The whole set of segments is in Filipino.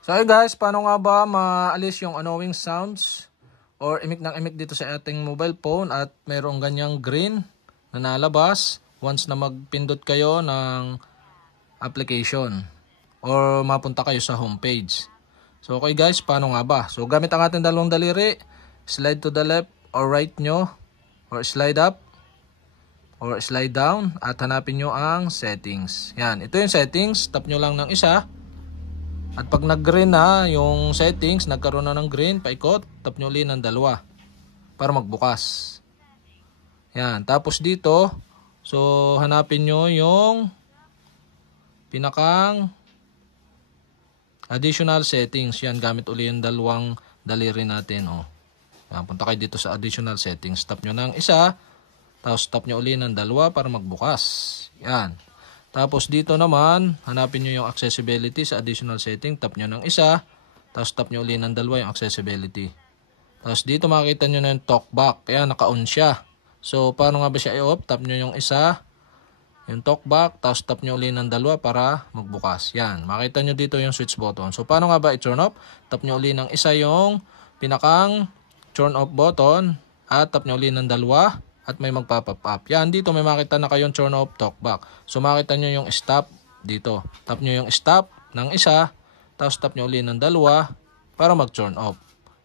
So hey guys, paano nga ba maalis yung annoying sounds or imik ng imik dito sa ating mobile phone at mayroong ganyang green na nalabas once na magpindot kayo ng application or mapunta kayo sa homepage. So okay guys, paano nga ba? So gamit ang ating dalawang daliri, slide to the left or right nyo or slide up or slide down at hanapin nyo ang settings. Yan, ito yung settings, tap nyo lang ng isa. At pag nag-green na yung settings, nagkaroon na ng green, paikot, tap nyo ulit ng dalawa para magbukas. Yan, tapos dito, so hanapin nyo yung pinakang additional settings. Yan, gamit ulit yung dalawang daliri natin. Oh. Yan, punta kayo dito sa additional settings. Tap nyo ng isa, tapos tap nyo ulit ng dalawa para magbukas. Yan. Tapos dito naman, hanapin nyo yung accessibility sa additional setting. Tap nyo ng isa. Tapos tap nyo ulit ng dalawa yung accessibility. Tapos dito makikita nyo na yung talkback. Kaya naka-on siya. So paano nga ba siya i-off? Tap nyo yung isa. Yung talkback. Tapos tap nyo ulit ng dalawa para magbukas. Yan. Makita nyo dito yung switch button. So paano nga ba i-turn off? Tap nyo ulit ng isa yung pinakang turn off button. At tap nyo ulit ng dalawa. At may magpa-pop up. Yan, dito may makita na kayong turn off talkback. So makita nyo yung stop dito. Tap nyo yung stop ng isa. Tapos tap nyo ulit ng dalawa para mag-turn off.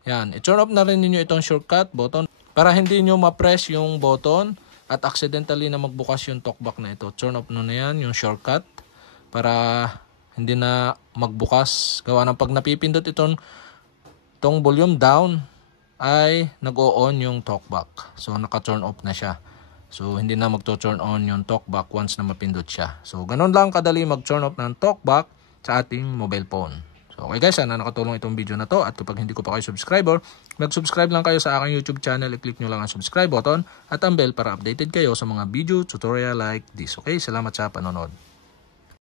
Yan, i-turn off na rin ninyo itong shortcut button para hindi nyo ma-press yung button at accidentally na magbukas yung talkback na ito. Turn off na yan yung shortcut para hindi na magbukas. Gawa ng pag napipindot itong volume down ay nag-o-on yung talkback. So naka-turn off na siya. So hindi na magto-turn on yung talkback once na mapindot siya. So ganun lang kadali mag-turn off ng talkback sa ating mobile phone. So okay guys, sana nakatulong itong video na to. At kapag hindi ko pa kayo subscriber, mag-subscribe lang kayo sa aking YouTube channel. I-click nyo lang ang subscribe button at ang bell para updated kayo sa mga video tutorial like this. Okay, salamat sa panonood.